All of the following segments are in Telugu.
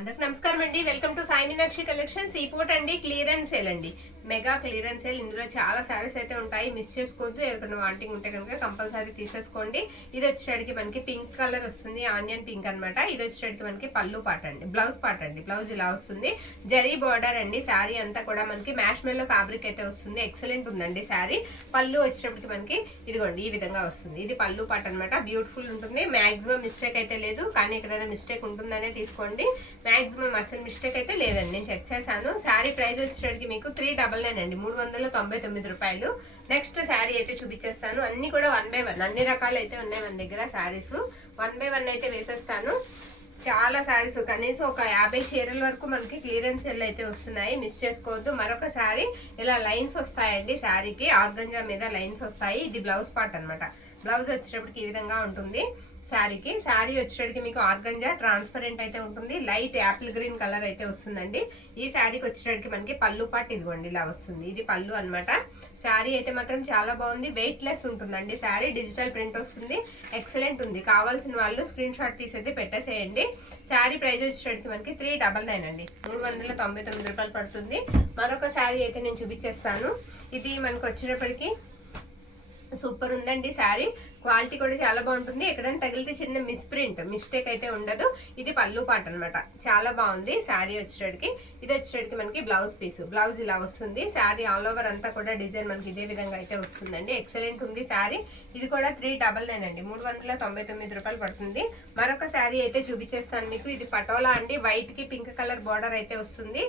అందరికి నమస్కారం అండి. Welcome to Sai Meenakshi collections. ఈ పూట అండి క్లియరెన్స్ సేల్ అండి, మెగా క్లియరెన్స్ సేల్. ఇందులో చాలా సారీస్ అయితే ఉంటాయి, మిస్ చేసుకోవద్దు. ఎవరికైనా వాంటింగ్ ఉంటే కనుక కంపల్సరీ తీసేసుకోండి. ఇది వచ్చేటికి మనకి పింక్ కలర్ వస్తుంది, ఆనియన్ పింక్ అనమాట. ఇది వచ్చేటికి మనకి పళ్ళు పాట అండి, బ్లౌజ్ పాట అండి. బ్లౌజ్ ఇలా వస్తుంది, జరీ బార్డర్ అండి. శారీ అంతా కూడా మనకి మ్యాష్ మెల్లో ఫ్యాబ్రిక్ అయితే వస్తుంది, ఎక్సలెంట్ ఉందండి శారీ. పళ్ళు వచ్చేటప్పటికి మనకి ఇదిగోండి ఈ విధంగా వస్తుంది. ఇది పళ్ళు పాట అనమాట, బ్యూటిఫుల్ ఉంటుంది. మాక్సిమం మిస్టేక్ అయితే లేదు, కానీ ఎక్కడైనా మిస్టేక్ ఉంటుందనే తీసుకోండి. మాక్సిమం అసలు మిస్టేక్ అయితే లేదండి, నేను చెక్ చేశాను. శారీ ప్రైస్ వచ్చేటికి మీకు 399 అండి, 399 రూపాయలు. నెక్స్ట్ శారీ అయితే చూపించేస్తాను. అన్ని కూడా 1 by 1 అన్ని రకాలు అయితే ఉన్నాయి మన దగ్గర శారీస్. 1 by 1 అయితే వేసేస్తాను. చాలా శారీస్, కనీసం ఒక 50 చీరల వరకు మనకి క్లియరెన్స్ సెల్ అయితే వస్తున్నాయి, మిస్ చేసుకోవద్దు. మరొక శారీ ఇలా లైన్స్ వస్తాయండి, శారీకి ఆర్గంజా మీద లైన్స్ వస్తాయి. ఇది బ్లౌజ్ పార్ట్ అనమాట. బ్లౌజ్ వచ్చేటప్పటికి ఈ విధంగా ఉంటుంది శారీకి. శారీ వచ్చేటప్పటికి మీకు ఆర్గంజా ట్రాన్స్పరెంట్ అయితే ఉంటుంది, లైట్ యాపిల్ గ్రీన్ కలర్ అయితే వస్తుందండి. ఈ శారీకి వచ్చేటప్పటికి మనకి పళ్ళు పాటు ఇదిగోండి ఇలా వస్తుంది, ఇది పళ్ళు అనమాట. శారీ అయితే మాత్రం చాలా బాగుంది, వెయిట్ లెస్ ఉంటుందండి శారీ. డిజిటల్ ప్రింట్ వస్తుంది, ఎక్సలెంట్ ఉంది. కావాల్సిన వాళ్ళు స్క్రీన్ షాట్ తీసైతే పెట్టేసేయండి. శారీ ప్రైస్ వచ్చేటప్పటికి మనకి 399 అండి, 399 రూపాయలు పడుతుంది. మరొక శారీ అయితే నేను చూపించేస్తాను. ఇది మనకు వచ్చేటప్పటికి సూపర్ ఉందండి శారీ, క్వాలిటీ కూడా చాలా బాగుంటుంది. ఎక్కడైనా తగిలితే చిన్న మిస్టేక్ అయితే ఉండదు. ఇది పళ్ళు పాట అనమాట, చాలా బాగుంది శారీ వచ్చేటికి. ఇది వచ్చేటికి మనకి బ్లౌజ్ పీస్, బ్లౌజ్ ఇలా వస్తుంది. శారీ ఆల్ ఓవర్ అంతా కూడా డిజైన్ మనకి ఇదే విధంగా అయితే వస్తుందండి, ఎక్సలెంట్ ఉంది శారీ. ఇది కూడా 399 అండి, 399 రూపాయలు పడుతుంది. మరొక శారీ అయితే చూపించేస్తాను మీకు. ఇది పటోలా అండి, వైట్ కి పింక్ కలర్ బార్డర్ అయితే వస్తుంది.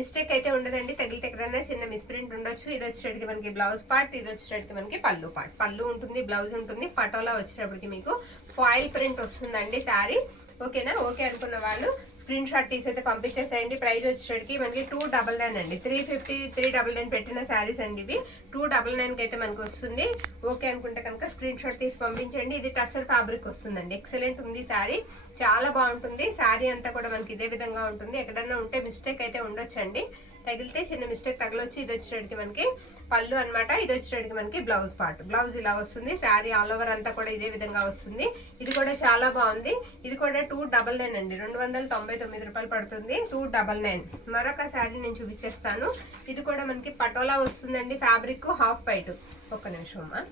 మిస్టేక్ అయితే ఉండదండి, తగిలితే ఎక్కడైనా చిన్న మిస్ప్రింట్ ఉండొచ్చు. ఇది వచ్చేటికి మనకి బ్లౌజ్ పార్ట్, ఇది వచ్చేటికి మనకి పళ్ళు పార్ట్. పళ్ళు ఉంటుంది, బ్లౌజ్ ఉంటుంది. పటోలా వచ్చేటప్పటికి మీకు ఫాయిల్ ప్రింట్ వస్తుందండి శారీ. ఓకేనా? ఓకే అనుకున్న వాళ్ళు స్క్రీన్ షాట్ తీసైతే పంపించేసేయండి. ప్రైస్ వచ్చేటికి మనకి 299 అండి, 350 399 పెట్టిన శారీస్ అండి ఇవి. 299 అయితే మనకు వస్తుంది. ఓకే అనుకుంటే కనుక స్క్రీన్ షాట్ తీసి పంపించండి. ఇది టసర్ ఫ్యాబ్రిక్ వస్తుందండి, ఎక్సలెంట్ ఉంది శారీ, చాలా బాగుంటుంది. శారీ అంతా కూడా మనకి ఇదే విధంగా ఉంటుంది. ఎక్కడన్నా ఉంటే మిస్టేక్ అయితే ఉండొచ్చండి, తగిలితే చిన్న మిస్టేక్ తగలొచ్చు. ఇది వచ్చేటికి మనకి పళ్ళు అనమాట. ఇది వచ్చేటికి మనకి బ్లౌజ్ పార్ట్. బ్లౌజ్ ఇలా వస్తుంది. శారీ ఆల్ ఓవర్ అంతా కూడా ఇదే విధంగా వస్తుంది. ఇది కూడా చాలా బాగుంది. ఇది కూడా 299 అండి, 299 రూపాయలు పడుతుంది, 299. మరొక శారీ నేను చూపించేస్తాను. ఇది కూడా మనకి పటోలా వస్తుందండి, ఫ్యాబ్రిక్ హాఫ్ వైట్. ఒక్క నిమిషం అమ్మా,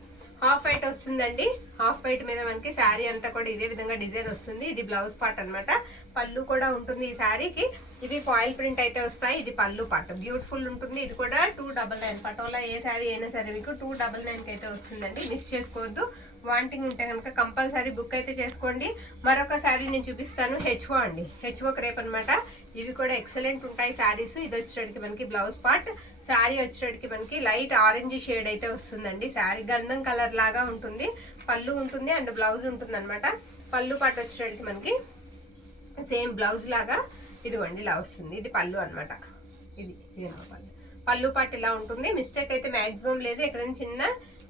హాఫ్ వైట్ వస్తుందండి. హాఫ్ వైట్ మీద మనకి శారీ అంతా కూడా ఇదే విధంగా డిజైన్ వస్తుంది. ఇది బ్లౌజ్ పార్ట్ అనమాట. పళ్ళు కూడా ఉంటుంది ఈ శారీకి. ఇవి ఫాయిల్ ప్రింట్ అయితే వస్తాయి. ఇది పళ్ళు పార్ట్, బ్యూటిఫుల్ ఉంటుంది. ఇది కూడా 299. పటోలా ఏ శారీ అయినా సరే మీకు 299 అయితే వస్తుందండి, మిస్ చేసుకోవద్దు. వాంటింగ్ ఉంటే కనుక కంపల్సరీ బుక్ అయితే చేసుకోండి. మరొక శారీ నేను చూపిస్తాను. హెచ్ఓ అండి, హెచ్ఓ క్రేప్ అనమాట. ఇవి కూడా ఎక్సలెంట్ ఉంటాయి శారీస్. ఇది వచ్చేటికి మనకి బ్లౌజ్ పార్ట్. శారీ వచ్చేటికి మనకి లైట్ ఆరెంజ్ షేడ్ అయితే వస్తుందండి. శారీ గంధం కలర్ లాగా ఉంటుంది. పళ్ళు ఉంటుంది అండ్ బ్లౌజ్ ఉంటుంది అనమాట. పళ్ళు పాటు వచ్చేటికి మనకి సేమ్ బ్లౌజ్ లాగా ఇదిగోండి ఇలా వస్తుంది. ఇది పళ్ళు అనమాట. ఇది పళ్ళు పాటు ఇలా ఉంటుంది. మిస్టేక్ అయితే మాక్సిమం లేదు, ఎక్కడైనా చిన్న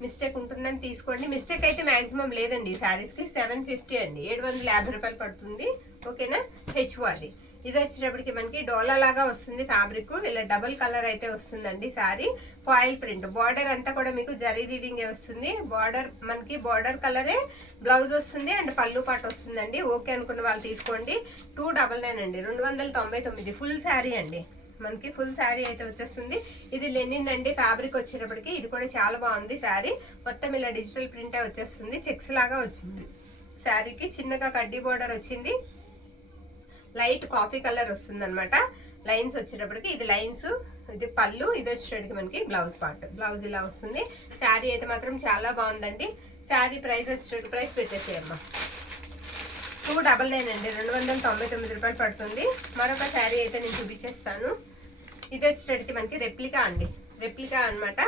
మిస్టేక్ ఉంటుందని తీసుకోండి. మిస్టేక్ అయితే మాక్సిమం లేదండి. ఈ శారీస్కి 750 అండి, 750 రూపాయలు పడుతుంది. ఓకేనా? హెచ్ఓ అది. ఇది వచ్చేటప్పటికి మనకి డోలా లాగా వస్తుంది ఫ్యాబ్రిక్, ఇలా డబుల్ కలర్ అయితే వస్తుందండి శారీ. ఫాయిల్ ప్రింట్, బార్డర్ అంతా కూడా మీకు జరీ వీవింగ్ వస్తుంది. బార్డర్ మనకి బార్డర్ కలరే బ్లౌజ్ వస్తుంది అండ్ పళ్ళు పాటు వస్తుందండి. ఓకే అనుకున్న వాళ్ళు తీసుకోండి. 299 అండి, 299 ఫుల్ శారీ అండి. మనకి ఫుల్ శారీ అయితే వచ్చేస్తుంది. ఇది లెనిన్ అండి, ఫ్యాబ్రిక్ వచ్చేటప్పటికి. ఇది కూడా చాలా బాగుంది శారీ. మొత్తం ఇలా డిజిటల్ ప్రింటే వచ్చేస్తుంది, చెక్స్ లాగా వచ్చింది శారీకి. చిన్నగా కడ్డీ బార్డర్ వచ్చింది, లైట్ కాఫీ కలర్ వస్తుంది అనమాట. లైన్స్ వచ్చేటప్పటికి ఇది లైన్స్, ఇది పళ్ళు. ఇది వచ్చేటప్పటికి మనకి బ్లౌజ్ పార్ట్. బ్లౌజ్ ఇలా వస్తుంది. శారీ అయితే మాత్రం చాలా బాగుందండి. శారీ ప్రైస్ వచ్చేటప్పటికి ప్రైస్ పెట్టేసేయమ్మా, 299 అండి, 299 రూపాయలు పడుతుంది. మరొక శారీ అయితే నేను చూపించేస్తాను. ఇది వచ్చేటప్పటికి మనకి రెప్లికా అండి, రెప్లికా అనమాట.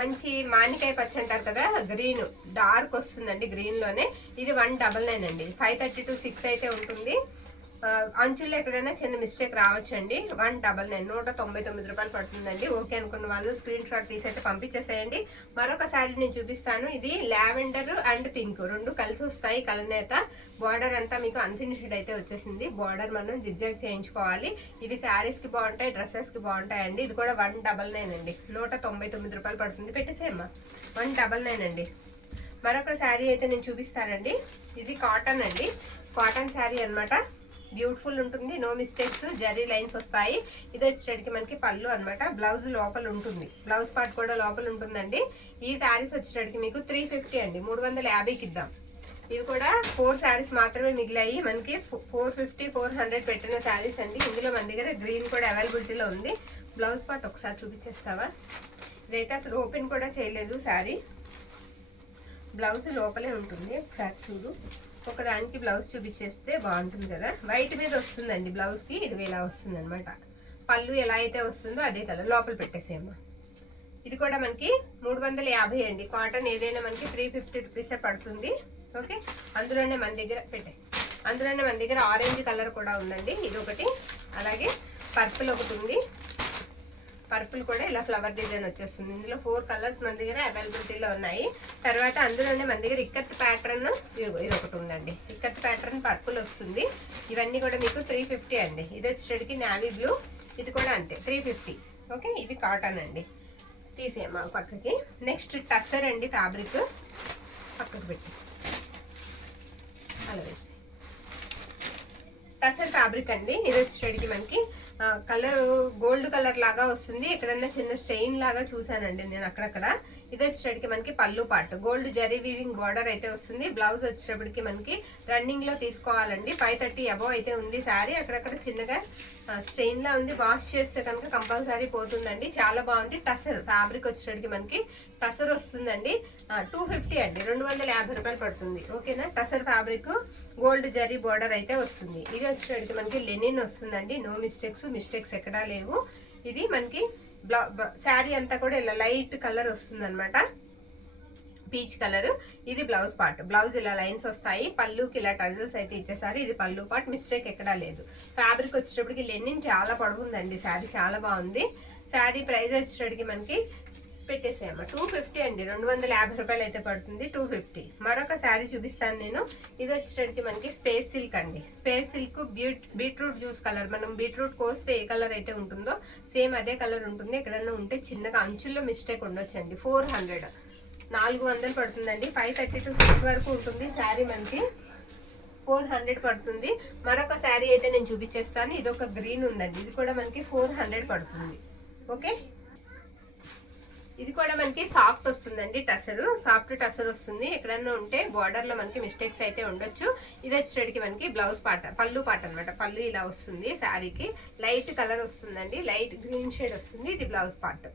మంచి మామిడికాయ పచ్చి అంటారు కదా, గ్రీన్ డార్క్ వస్తుందండి, గ్రీన్ లోనే. ఇది 199 అండి, 530 to 6 అయితే ఉంటుంది. అంచుల్లో ఎక్కడైనా చిన్న మిస్టేక్ రావచ్చండి. 199, 199 రూపాయలు పడుతుందండి. ఓకే అనుకున్న వాళ్ళు స్క్రీన్ షాట్ తీసైతే పంపించేసేయండి. మరొక శారీ నేను చూపిస్తాను. ఇది లావెండర్ అండ్ పింక్ రెండు కలిసి వస్తాయి, కలనేత. బార్డర్ అంతా మీకు అన్ఫినిష్డ్ అయితే వచ్చేసింది. బార్డర్ మనం జిగ్జాగ్ చేయించుకోవాలి. ఇవి శారీస్ కి బాగుంటాయి, డ్రెస్సెస్ కి బాగుంటాయండి. ఇది కూడా 199 అండి, 199 రూపాయలు పడుతుంది. పెట్టేసేమ్మా, 199 అండి. మరొక శారీ అయితే నేను చూపిస్తానండి. ఇది కాటన్ అండి, కాటన్ శారీ అనమాట. బ్యూటిఫుల్ ఉంటుంది, నో మిస్టేక్స్, జరీ లైన్స్ వస్తాయి. ఇది వచ్చేటప్పటికి మనకి పళ్ళు అన్నమాట. బ్లౌజ్ లోపల ఉంటుంది, బ్లౌజ్ పార్ట్ కూడా లోపల ఉంటుందండి. ఈ శారీస్ వచ్చేటప్పటికి మీకు 350 అండి, 350కి ఇద్దాం. ఇవి కూడా 4 శారీస్ మాత్రమే మిగిలాయి మనకి. 450 400 పెట్టిన శారీస్ అండి. ఇందులో మన దగ్గర గ్రీన్ కూడా అవైలబిలిటీలో ఉంది. బ్లౌజ్ పార్ట్ ఒకసారి చూపించేస్తావా? ఇదైతే అసలు ఓపెన్ కూడా చేయలేదు శారీ, బ్లౌజ్ లోపలే ఉంటుంది. ఒకసారి చూడు, ఒకదానికి బ్లౌజ్ చూపించేస్తే బాగుంటుంది కదా. వైట్ మీద వస్తుందండి బ్లౌజ్కి, ఇది ఇలా వస్తుంది అనమాట. పళ్ళు ఎలా అయితే వస్తుందో అదే కలర్ లోపల పెట్టేసేమ్మా. ఇది కూడా మనకి 350 అండి. కాటన్ ఏదైనా మనకి 350 రూపీసే పడుతుంది. ఓకే, అందులోనే మన దగ్గర ఆరెంజ్ కలర్ కూడా ఉందండి, ఇది ఒకటి. అలాగే పర్పుల్ ఒకటి ఉంది, పర్పుల్ కూడా ఇలా ఫ్లవర్ డిజైన్ వచ్చేస్తుంది. ఇందులో 4 కలర్స్ మన దగ్గర అవైలబిలిటీలో ఉన్నాయి. తర్వాత అందులోనే మన దగ్గర ఇక్కత్ ప్యాటర్న్ ఇది ఒకటి ఉందండి. ఇక్కత్ ప్యాటర్న్ పర్పుల్ వస్తుంది. ఇవన్నీ కూడా మీకు 350 అండి. ఇది వచ్చేటికి నావీ బ్లూ, ఇది కూడా అంతే 350. ఓకే, ఇది కాటన్ అండి. తీసేయమ్మా పక్కకి. నెక్స్ట్ టస్సర్ అండి, ఫ్యాబ్రిక్ పక్కకు పెట్టి అలా వేసి. టసర్ ఫ్యాబ్రిక్ అండి. ఇది వచ్చేటికి మనకి కలర్ గోల్డ్ కలర్ లాగా వస్తుంది. ఎక్కడన్నా చిన్న స్టెయిన్ లాగా చూసానండి నేను అక్కడక్కడ. ఇది వచ్చేటికి మనకి పళ్ళు part gold zari weaving border అయితే వస్తుంది. బ్లౌజ్ వచ్చేటప్పటికి మనకి రన్నింగ్ లో తీసుకోవాలండి. 530 అబోవ్ అయితే ఉంది శారీ. అక్కడక్కడ చిన్నగా స్టెయిన్ లా ఉంది, వాష్ చేస్తే కనుక కంపల్సరీ పోతుందండి. చాలా బాగుంది. టసర్ ఫ్యాబ్రిక్ వచ్చేటికి మనకి టసర్ వస్తుందండి. 250 అండి, 250 రూపాయలు పడుతుంది. ఓకేనా. Tussar fabric gold zari border అయితే వస్తుంది. ఇది వచ్చేటికి మనకి లెనిన్ వస్తుందండి. నో మిస్టేక్స్ ఎక్కడా లేవు. ఇది మనకి శారీ అంతా కూడా ఇలా లైట్ కలర్ వస్తుంది అనమాట, పీచ్ కలర్. ఇది బ్లౌజ్ పార్ట్. బ్లౌజ్ ఇలా లైన్స్ వస్తాయి, పళ్ళుకి ఇలా టజల్స్ అయితే ఇచ్చేసారు. ఇది పళ్ళు పార్ట్, మిస్టేక్ ఎక్కడా లేదు. ఫ్యాబ్రిక్ వచ్చేటప్పటికి లెనిన్ చాలా పొడవుందండి శారీ, చాలా బాగుంది. శారీ ప్రైస్ వచ్చేటప్పటికి మనకి పెట్టేసేయమ్మా 250 అండి, 250 రూపాయలు అయితే పడుతుంది. 250. మరొక శారీ చూపిస్తాను నేను. ఇది వచ్చేటప్పటికి మనకి స్పేస్ సిల్క్ అండి. Space silk beetroot juice colour. మనం బీట్రూట్ కోస్తే ఏ కలర్ అయితే ఉంటుందో సేమ్ అదే కలర్ ఉంటుంది. ఎక్కడన్నా ఉంటే చిన్నగా అంచుల్లో మిస్టేక్ ఉండొచ్చండి. 400, 400 పడుతుందండి. 530 to 6 వరకు ఉంటుంది శారీ మనకి. 400 పడుతుంది. మరొక శారీ అయితే నేను చూపించేస్తాను. ఇది ఒక గ్రీన్ ఉందండి, ఇది కూడా మనకి 400 పడుతుంది. ఓకే, ఇది కూడా మనకి సాఫ్ట్ వస్తుందండి. సాఫ్ట్ టసర్ వస్తుంది. ఎక్కడన్నా ఉంటే బార్డర్ లో మనకి మిస్టేక్స్ అయితే ఉండొచ్చు. ఇది వచ్చేటికి మనకి బ్లౌజ్ పార్ట్, పళ్ళు పార్ట్ అనమాట. పళ్ళు ఇలా వస్తుంది శారీకి. లైట్ కలర్ వస్తుందండి, లైట్ గ్రీన్ షేడ్ వస్తుంది. ఇది బ్లౌజ్ పార్ట్.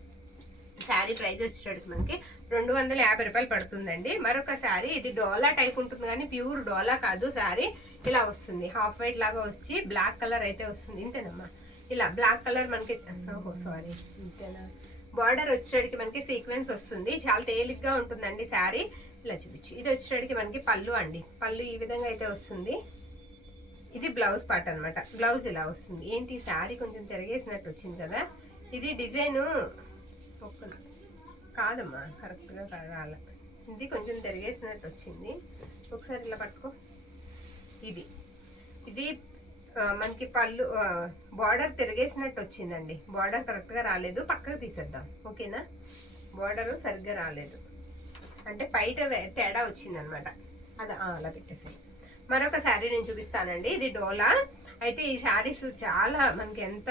శారీ ప్రైస్ వచ్చేటికి మనకి 250 రూపాయలు పడుతుందండి. మరొక శారీ, ఇది డోలా టైప్ ఉంటుంది కానీ ప్యూర్ డోలా కాదు. శారీ ఇలా వస్తుంది, హాఫ్ వైట్ లాగా వచ్చి బ్లాక్ కలర్ అయితే వస్తుంది. ఇంతేనమ్మా, ఇలా బ్లాక్ కలర్ మనకి. సారీ, ఇంతేనా. బార్డర్ వచ్చేటికి మనకి సీక్వెన్స్ వస్తుంది, చాలా తేలిగ్గా ఉంటుందండి శారీ. ఇలా చూపించు. ఇది వచ్చేటికి మనకి పళ్ళు అండి. పళ్ళు ఈ విధంగా అయితే వస్తుంది. ఇది బ్లౌజ్ పార్ట్ అనమాట. బ్లౌజ్ ఇలా వస్తుంది. ఏంటి శారీ కొంచెం తిరగేసినట్టు వచ్చింది కదా. ఇది డిజైన్ కాదమ్మా, కరెక్ట్గా రాలే. ఇది కొంచెం తిరగేసినట్టు వచ్చింది. ఒకసారి ఇలా పట్టుకో. ఇది మనకి పళ్ళు బార్డర్ తిరిగేసినట్టు వచ్చిందండి. బార్డర్ కరెక్ట్గా రాలేదు, పక్కకు తీసేద్దాం. ఓకేనా. బార్డర్ సరిగ్గా రాలేదు అంటే బయట తేడా వచ్చిందనమాట. అలా పెట్టేసాయి. మరొక శారీ నేను చూపిస్తానండి. ఇది డోలా. అయితే ఈ శారీస్ చాలా మనకి ఎంత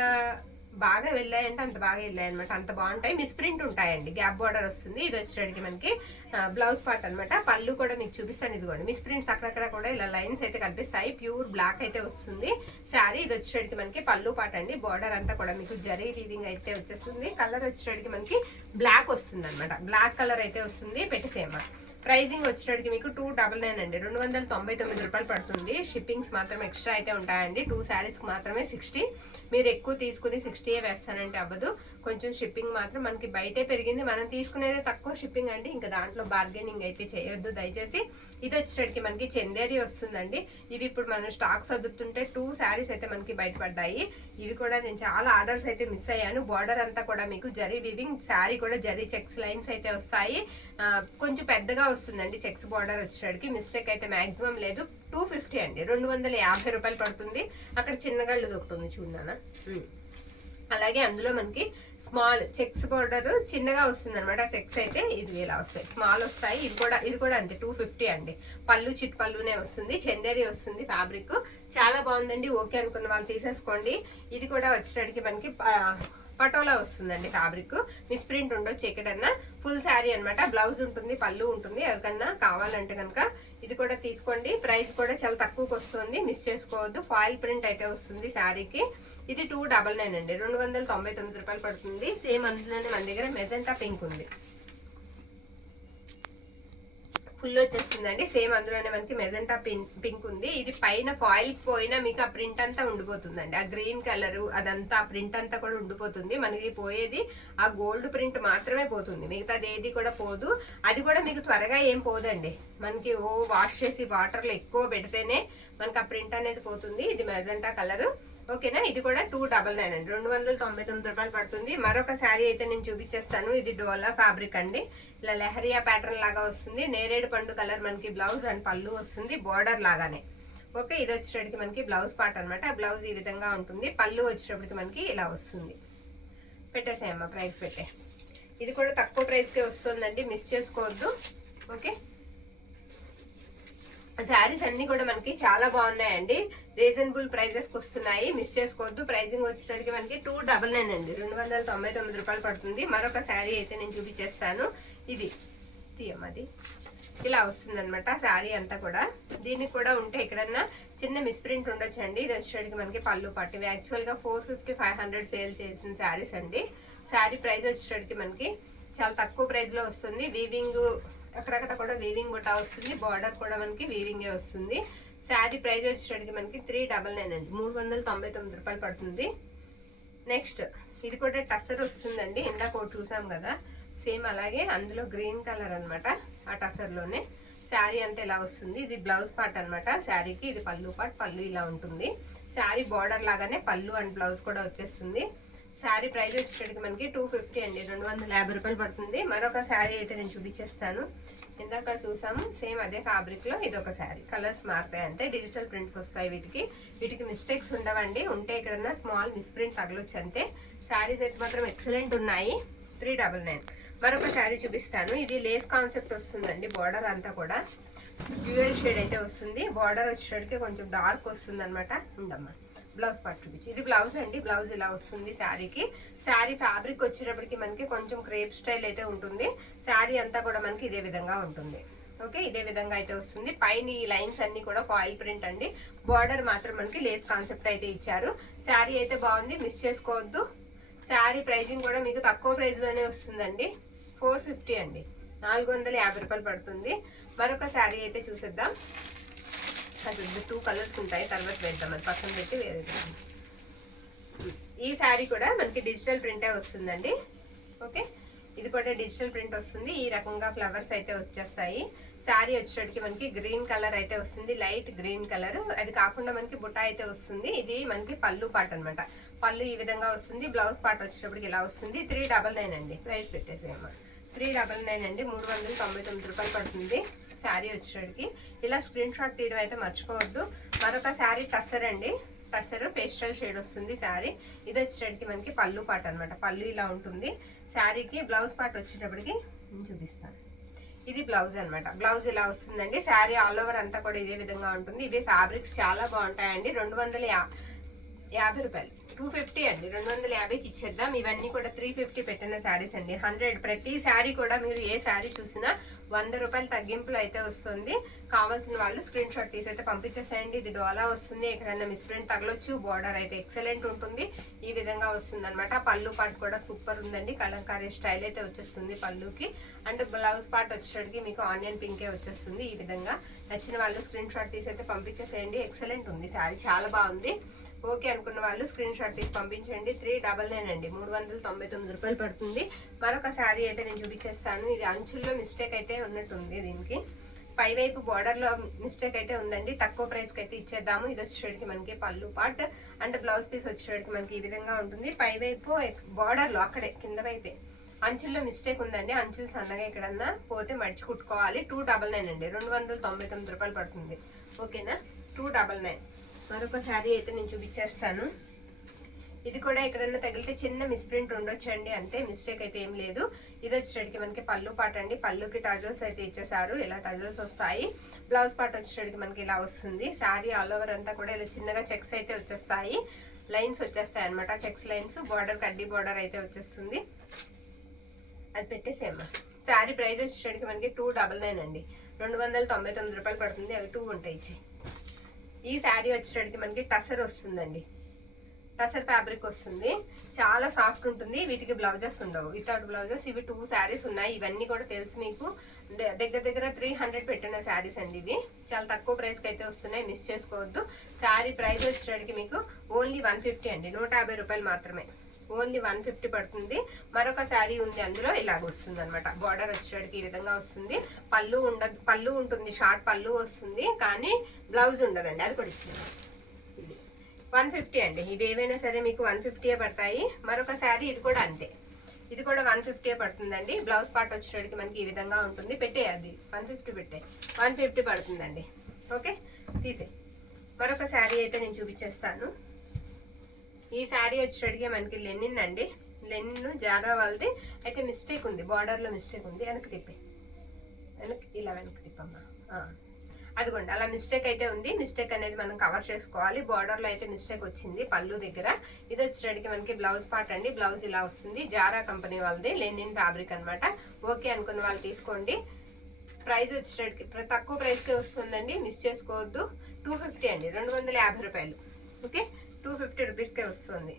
బాగా వెళ్ళాయంటే అంత బాగా వెళ్ళాయి అనమాట. అంత బాగుంటాయి. మిస్ప్రింట్ ఉంటాయండి, గ్యాప్ బార్డర్ వస్తుంది. ఇది వచ్చేటికి మనకి బ్లౌజ్ పార్ట్ అనమాట. పళ్ళు కూడా మీకు చూపిస్తాను. ఇదిగోండి, మిస్ప్రింట్స్ అక్కడక్కడ కూడా ఇలా లైన్స్ అయితే కనిపిస్తాయి. ప్యూర్ బ్లాక్ అయితే వస్తుంది శారీ. ఇది వచ్చేటికి మనకి పళ్ళు పార్ట్ అండి. బార్డర్ అంతా కూడా మీకు జరీ వీవింగ్ అయితే వచ్చేస్తుంది. కలర్ వచ్చేటికి మనకి బ్లాక్ వస్తుంది అనమాట. బ్లాక్ కలర్ అయితే వస్తుంది. పెట్టేసేమ్మా. ప్రైజింగ్ వచ్చేటికి మీకు 299 అండి, 299 రూపాయలు పడుతుంది. షిప్పింగ్స్ మాత్రం ఎక్స్ట్రా అయితే ఉంటాయండి. 2 శారీస్కి మాత్రమే 60. మీరు ఎక్కువ తీసుకుని 60 వేస్తానంటే అవ్వదు. కొంచెం షిప్పింగ్ మాత్రం మనకి బయటే పెరిగింది, మనం తీసుకునేదే తక్కువ షిప్పింగ్ అండి. ఇంకా దాంట్లో బార్గెనింగ్ అయితే చేయొద్దు దయచేసి. ఇది వచ్చేటికి మనకి చందేరి వస్తుందండి. ఇవి ఇప్పుడు మనం స్టాక్ సర్దుతుంటే 2 శారీస్ అయితే మనకి బయటపడ్డాయి. ఇవి కూడా నేను చాలా ఆర్డర్స్ అయితే మిస్ అయ్యాను. బార్డర్ అంతా కూడా మీకు జరీ వీవింగ్, శారీ కూడా జరీ చెక్స్ లైన్స్ అయితే వస్తాయి. కొంచెం పెద్దగా వస్తుందండి చెక్స్ బార్డర్ వచ్చేటికి. మిస్టేక్ అయితే మాక్సిమం లేదు. 250 అండి, 250 రూపాయలు పడుతుంది. అక్కడ చిన్నగాళ్ళు ఒకటి ఉంది చూడనా. అలాగే అందులో మనకి స్మాల్ చెక్స్ బోర్డర్ చిన్నగా వస్తుంది అనమాట. చెక్స్ అయితే ఇది ఇలా వస్తాయి, స్మాల్ వస్తాయి. ఇది కూడా అంతే 250 అండి. పళ్ళు చిట్ పళ్ళునే వస్తుంది, చందేరి వస్తుంది. ఫ్యాబ్రిక్ చాలా బాగుందండి. ఓకే అనుకున్న వాళ్ళు తీసేసుకోండి. ఇది కూడా వచ్చేటడికి మనకి పటోలా వస్తుందండి. ఫ్యాబ్రిక్ మిస్ ప్రింట్ ఉండొచ్చు ఎక్కడన్నా. ఫుల్ శారీ అనమాట. బ్లౌజ్ ఉంటుంది, పళ్ళు ఉంటుంది. ఎవరికన్నా కావాలంటే కనుక ఇది కూడా తీసుకోండి. ప్రైస్ కూడా చాలా తక్కువకి వస్తుంది, మిస్ చేసుకోవద్దు. ఫాయిల్ ప్రింట్ అయితే వస్తుంది శారీకి. ఇది 299 అండి, 299 రూపాయలు పడుతుంది. సేమ్ అందులోనే మన దగ్గర మెజెంటా పింక్ ఉంది, ఫుల్ వచ్చేస్తుందండి. సేమ్ అందులోనే మనకి మెజెంటా పింక్ ఉంది. ఇది పైన ఫాయిల్ పోయినా మీకు ఆ ప్రింట్ అంతా ఉండిపోతుందండి. ఆ గ్రీన్ కలర్ అదంతా ఆ ప్రింట్ అంతా కూడా ఉండిపోతుంది. మనకి పోయేది ఆ గోల్డ్ ప్రింట్ మాత్రమే పోతుంది, మిగతాది ఏది కూడా పోదు. అది కూడా మీకు త్వరగా ఏం పోదండి. మనకి వాష్ చేసి వాటర్లో ఎక్కువ పెడితేనే మనకి ఆ ప్రింట్ అనేది పోతుంది. ఇది మెజెంటా కలర్. ఓకేనా. ఇది కూడా 299 అండి, 299 రూపాయలు పడుతుంది. మరొక శారీ అయితే నేను చూపించేస్తాను. ఇది డోలా ఫ్యాబ్రిక్ అండి. ఇలా లెహరియా ప్యాటర్న్ లాగా వస్తుంది. నేరేడు పండు కలర్ మనకి బ్లౌజ్ అండ్ పళ్ళు వస్తుంది, బోర్డర్ లాగానే. ఓకే. ఇది వచ్చేటప్పటికి మనకి బ్లౌజ్ పార్ట్ అనమాట. బ్లౌజ్ ఈ విధంగా ఉంటుంది. పళ్ళు వచ్చేటప్పటికి మనకి ఇలా వస్తుంది. పెట్టేసాయమ్మా, ప్రైస్ పెట్టే. ఇది కూడా తక్కువ ప్రైస్కే వస్తుందండి, మిస్ చేసుకోవద్దు. ఓకే. శారీస్ అన్ని కూడా మనకి చాలా బాగున్నాయండి, రీజనబుల్ ప్రైజెస్ కి వస్తున్నాయి, మిస్ చేసుకోవద్దు. ప్రైజింగ్ వచ్చేటప్పటికి మనకి 299 అండి, 299 రూపాయలు పడుతుంది. మరొక శారీ అయితే నేను చూపించేస్తాను. ఇది తీయమ్మది ఇలా వస్తుంది అనమాట శారీ అంతా కూడా. దీనికి కూడా ఉంటే ఎక్కడన్నా చిన్న మిస్ప్రింట్ ఉండొచ్చండి. ఇది వచ్చేటప్పటికి మనకి పళ్ళు పట్టివి. యాక్చువల్ గా 450-500 సేల్ చేసిన శారీస్ అండి. శారీ ప్రైస్ వచ్చేటప్పటికి మనకి చాలా తక్కువ ప్రైస్ లో వస్తుంది. వీవింగ్ అక్కడక్కడ కూడా వీవింగ్ బుట్ట వస్తుంది, బార్డర్ కూడా మనకి వీవింగే వస్తుంది. శారీ ప్రైస్ వచ్చేటప్పటికి మనకి 399 అండి, 399 రూపాయలు పడుతుంది. నెక్స్ట్ ఇది కూడా టసర్ వస్తుందండి. ఇందాక ఒకటి చూసాం కదా, సేమ్ అలాగే అందులో గ్రీన్ కలర్ అనమాట. ఆ టసర్ లోనే శారీ అంతా ఇలా వస్తుంది. ఇది బ్లౌజ్ పార్ట్ అనమాట శారీకి. ఇది పళ్ళు పార్ట్, పళ్ళు ఇలా ఉంటుంది. శారీ బార్డర్ లాగానే పళ్ళు అండ్ బ్లౌజ్ కూడా వచ్చేస్తుంది. శారీ ప్రైస్ వచ్చేటప్పటికి మనకి 250 అండి, 250 రూపాయలు పడుతుంది. మరొక శారీ అయితే నేను చూపించేస్తాను. ఇందాక చూసాము సేమ్ అదే ఫ్యాబ్రిక్ లో ఇది ఒక శారీ. కలర్స్ మారుతాయి అంతే, డిజిటల్ ప్రింట్స్ వస్తాయి. వీటికి మిస్టేక్స్ ఉండవండి. ఉంటే ఎక్కడన్నా స్మాల్ మిస్ ప్రింట్ తగలొచ్చు అంతే. శారీస్ అయితే మాత్రం ఎక్సలెంట్ ఉన్నాయి. 399. మరొక శారీ చూపిస్తాను. ఇది లేస్ కాన్సెప్ట్ వస్తుందండి. బార్డర్ అంతా కూడా డ్యూయల్ షేడ్ అయితే వస్తుంది. బార్డర్ వచ్చేటప్పటికి కొంచెం డార్క్ వస్తుంది అనమాట. ఉండమ్మా, బ్లౌజ్ పార్ట్ చూపించి. ఇది బ్లౌజ్ అండి. బ్లౌజ్ ఇలా వస్తుంది శారీకి. శారీ ఫ్యాబ్రిక్ వచ్చేటప్పటికి మనకి కొంచెం క్రేప్ స్టైల్ అయితే ఉంటుంది. శారీ అంతా కూడా మనకి ఇదే విధంగా ఉంటుంది. ఓకే, ఇదే విధంగా అయితే వస్తుంది. పైన ఈ లైన్స్ అన్ని కూడా ఫాయిల్ ప్రింట్ అండి. బార్డర్ మాత్రం మనకి లేస్ కాన్సెప్ట్ అయితే ఇచ్చారు. శారీ అయితే బాగుంది, మిస్ చేసుకోవద్దు. శారీ ప్రైజింగ్ కూడా మీకు తక్కువ ప్రైస్ లోనే వస్తుందండి. 450 అండి, 450 రూపాయలు పడుతుంది. మరొక శారీ అయితే చూసేద్దాం. అది 2 కలర్స్ ఉంటాయి, తర్వాత వేద్దాం. అది పక్కన పెట్టి వేరే. ఈ శారీ కూడా మనకి డిజిటల్ ప్రింటే వస్తుందండి. ఓకే, ఇది కూడా డిజిటల్ ప్రింట్ వస్తుంది. ఈ రకంగా ఫ్లవర్స్ అయితే వచ్చేస్తాయి. శారీ వచ్చేటప్పటికి మనకి గ్రీన్ కలర్ అయితే వస్తుంది, లైట్ గ్రీన్ కలర్. అది కాకుండా మనకి బుట్ట అయితే వస్తుంది. ఇది మనకి పళ్ళు పార్ట్ అనమాట. పళ్ళు ఈ విధంగా వస్తుంది. బ్లౌజ్ పార్ట్ వచ్చేటప్పటికి ఇలా వస్తుంది. 399 అండి, ప్రైస్ పెట్టేసేయమ్మా. 399 అండి, 399 రూపాయలు పడుతుంది. శారీ వచ్చేటప్పటికి ఇలా స్క్రీన్ షాట్ తీయడం అయితే మర్చిపోవద్దు. మరొక శారీ టసర్ అండి. టసర్ పేస్టల్ షేడ్ వస్తుంది శారీ. ఇది వచ్చేటప్పటికి మనకి పళ్ళు పార్ట్ అనమాట. పళ్ళు ఇలా ఉంటుంది. శారీకి బ్లౌజ్ పార్ట్ వచ్చేటప్పటికి నేను చూపిస్తాను. ఇది బ్లౌజ్ అనమాట. బ్లౌజ్ ఇలా వస్తుందండి. శారీ ఆల్ ఓవర్ అంతా కూడా ఇదే విధంగా ఉంటుంది. ఇవి ఫ్యాబ్రిక్స్ చాలా బాగుంటాయండి. 250 రూపాయలు, 250 అండి, 250కి ఇచ్చేద్దాం. ఇవన్నీ కూడా 350 పెట్టిన శారీస్ అండి. 100 ప్రతి శారీ కూడా మీరు ఏ శారీ చూసినా 100 రూపాయలు తగ్గింపులు అయితే వస్తుంది. కావాల్సిన వాళ్ళు స్క్రీన్ షాట్ తీసి అయితే పంపించేసేయండి. ఇది డోలా వస్తుంది. ఎక్కడైనా మిస్ప్రింట్ తగలొచ్చు. బార్డర్ అయితే ఎక్సలెంట్ ఉంటుంది. ఈ విధంగా వస్తుంది అనమాట. పళ్ళు పార్ట్ కూడా సూపర్ ఉందండి. కలంకారీ స్టైల్ అయితే వచ్చేస్తుంది పళ్ళుకి. అండ్ బ్లౌజ్ పార్ట్ వచ్చేటప్పటికి మీకు ఆనియన్ పింకే వచ్చేస్తుంది. ఈ విధంగా నచ్చిన వాళ్ళు స్క్రీన్ షాట్ తీసి అయితే పంపించేసేయండి. ఎక్సలెంట్ ఉంది శారీ, చాలా బాగుంది. ఓకే అనుకున్న వాళ్ళు స్క్రీన్ షాట్ తీసి పంపించండి. 399 అండి, 399 రూపాయలు పడుతుంది. మరొక శారీ అయితే నేను చూపించేస్తాను. ఇది అంచుల్లో మిస్టేక్ అయితే ఉన్నట్టుంది. దీనికి పైవైపు బార్డర్ లో మిస్టేక్ అయితే ఉందండి. తక్కువ ప్రైస్ కి అయితే ఇచ్చేద్దాము. ఇది వచ్చేటికి మనకి పళ్ళు పార్ట్ అండ్ బ్లౌజ్ పీస్ వచ్చేటికి మనకి ఈ విధంగా ఉంటుంది. పైవైపు బార్డర్ లో అక్కడే కింద వైపే అంచుల్లో మిస్టేక్ ఉందండి. అంచులు సన్నగా ఎక్కడన్నా పోతే మడిచి కుట్టుకోవాలి. 299 అండి, 299 రూపాయలు పడుతుంది. ఓకేనా, 299. మరొక శారీ అయితే నేను చూపించేస్తాను. ఇది కూడా ఎక్కడన్నా తగిలితే చిన్న మిస్ప్రింట్ ఉండొచ్చండి, అంతే, మిస్టేక్ అయితే ఏం లేదు. ఇది వచ్చేటికి మనకి పళ్ళు పాట అండి. పళ్ళుకి టజల్స్ అయితే ఇచ్చేసారు, ఇలా టజల్స్ వస్తాయి. బ్లౌజ్ పార్ట్ వచ్చేటికి మనకి ఇలా వస్తుంది. శారీ ఆల్ ఓవర్ అంతా కూడా ఇలా చిన్నగా చెక్స్ అయితే వచ్చేస్తాయి, లైన్స్ వచ్చేస్తాయి అనమాట, చెక్స్ లైన్స్. బార్డర్ కడ్డీ బార్డర్ అయితే వచ్చేస్తుంది. అది పెట్టేసేమ్మా. శారీ ప్రైస్ వచ్చేటికి మనకి 299 అండి, 299 రూపాయలు పడుతుంది. అవి 2 ఉంటాయి ఇచ్చి. ఈ శారీ వచ్చేటికి మనకి టసర్ వస్తుందండి, టసర్ ఫ్యాబ్రిక్ వస్తుంది, చాలా సాఫ్ట్ ఉంటుంది. వీటికి బ్లౌజెస్ ఉండవు, వితౌట్ బ్లౌజెస్. ఇవి 2 శారీస్ ఉన్నాయి. ఇవన్నీ కూడా తెలుసు మీకు, దగ్గర దగ్గర 300 పెట్టిన శారీస్ అండి. ఇవి చాలా తక్కువ ప్రైస్కి అయితే వస్తున్నాయి, మిస్ చేసుకోవద్దు. శారీ ప్రైస్ వచ్చేటికి మీకు ఓన్లీ 150 అండి, 150 రూపాయలు మాత్రమే. ఓన్లీ 150 పడుతుంది. మరొక శారీ ఉంది, అందులో ఇలాగ వస్తుంది అనమాట. బార్డర్ వచ్చేటికి ఈ విధంగా వస్తుంది. పళ్ళు ఉండదు, పళ్ళు ఉంటుంది, షార్ట్ పళ్ళు వస్తుంది, కానీ బ్లౌజ్ ఉండదండి. అది కూడా ఇచ్చింది. ఇది 150 అండి. ఇవి ఏవైనా సరే మీకు 150 పడతాయి. మరొక శారీ ఇది కూడా అంతే, ఇది కూడా 150 పడుతుందండి. బ్లౌజ్ పార్ట్ వచ్చేటికి మనకి ఈ విధంగా ఉంటుంది. పెట్టే అది 150 పెట్టే, 150 పడుతుందండి. ఓకే, తీసే. మరొక శారీ అయితే నేను చూపించేస్తాను. ఈ శారీ వచ్చేటికి మనకి లెనిన్ అండి, లెనిన్ జారా వాళ్ళది. అయితే మిస్టేక్ ఉంది, బార్డర్లో మిస్టేక్ ఉంది. వెనక్కి తిప్పే, వెనక్కి, ఇలా వెనక్కి తిప్పమ్మా. అదిగోండి, అలా మిస్టేక్ అయితే ఉంది. మిస్టేక్ అనేది మనం కవర్ చేసుకోవాలి. బార్డర్లో అయితే మిస్టేక్ వచ్చింది పళ్ళు దగ్గర. ఇది వచ్చేటికి మనకి బ్లౌజ్ పార్ట్ అండి. బ్లౌజ్ ఇలా వస్తుంది, జారా కంపెనీ వాళ్ళది, లెనిన్ ఫ్యాబ్రిక్ అనమాట. ఓకే అనుకున్న వాళ్ళు తీసుకోండి. ప్రైస్ వచ్చేటికి తక్కువ ప్రైస్కే వస్తుందండి, మిస్ చేసుకోవద్దు. 250 అండి, 250 రూపాయలు. ఓకే, 250 రూపీస్కే వస్తుంది.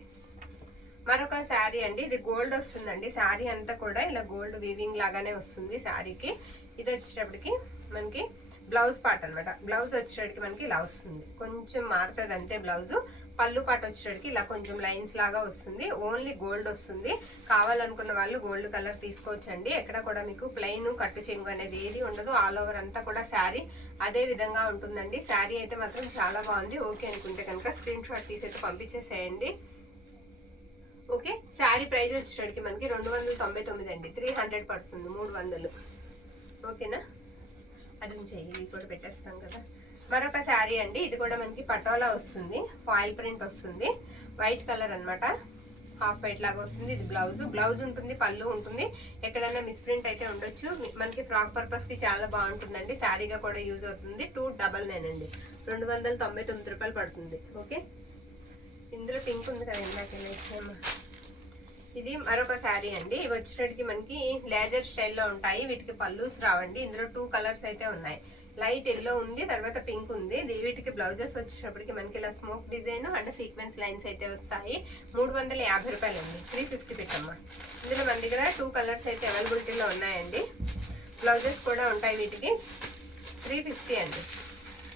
మరొక శారీ అండి, ఇది గోల్డ్ వస్తుందండి. శారీ అంతా కూడా ఇలా గోల్డ్ వీవింగ్ లాగానే వస్తుంది శారీకి. ఇది వచ్చేటప్పటికి మనకి బ్లౌజ్ పార్ట్ అనమాట. బ్లౌజ్ వచ్చేటప్పటికి మనకి ఇలా వస్తుంది, కొంచెం మారుతుంది అంతే బ్లౌజు. పళ్ళు పార్ట్ వచ్చేటప్పటికి ఇలా కొంచెం లైన్స్ లాగా వస్తుంది. ఓన్లీ గోల్డ్ వస్తుంది. కావాలనుకున్న వాళ్ళు గోల్డ్ కలర్ తీసుకోవచ్చండి. ఎక్కడ కూడా మీకు ప్లెయిన్ కట్టు చెంగు అనేది ఏది ఉండదు. ఆల్ ఓవర్ అంతా కూడా శారీ అదే విధంగా ఉంటుందండి. శారీ అయితే మాత్రం చాలా బాగుంది. ఓకే అనుకుంటే కనుక స్క్రీన్ షాట్ తీసి అయితే పంపించేసేయండి. ఓకే, శారీ ప్రైస్ వచ్చేటప్పటికి మనకి 299 అండి, 300 పడుతుంది, 300. ఓకేనా, అది ఇది కూడా పెట్టేస్తాం కదా. మరొక శారీ అండి, ఇది కూడా మనకి పటోలా వస్తుంది, ఫాయిల్ ప్రింట్ వస్తుంది, వైట్ కలర్ అనమాట, హాఫ్ వైట్ లాగా వస్తుంది. ఇది బ్లౌజ్, బ్లౌజ్ ఉంటుంది, పళ్ళు ఉంటుంది. ఎక్కడైనా మిస్ప్రింట్ అయితే ఉండొచ్చు. మనకి ఫ్రాక్ పర్పస్ కి చాలా బాగుంటుందండి. శారీగా కూడా యూజ్ అవుతుంది. 299 అండి, 299 రూపాయలు పడుతుంది. ఓకే, ఇందులో పింక్ ఉంది కదా, ఇందాక ఇచ్చాము. ఇది మరొక శారీ అండి. ఇవి వచ్చేటప్పటికి మనకి లేజర్ స్టైల్లో ఉంటాయి. వీటికి పల్లూస్ రావండి. ఇందులో 2 కలర్స్ అయితే ఉన్నాయి, లైట్ ఎల్లో ఉంది, తర్వాత పింక్ ఉంది. వీటికి బ్లౌజెస్ వచ్చేటప్పటికి మనకి ఇలా smoke design and sequence lines అయితే వస్తాయి. 350 రూపాయలు అండి, 350 పెట్టమ్మా. ఇందులో మన దగ్గర 2 కలర్స్ అయితే అవైలబిలిటీలో ఉన్నాయండి. బ్లౌజెస్ కూడా ఉంటాయి వీటికి. 350 అండి,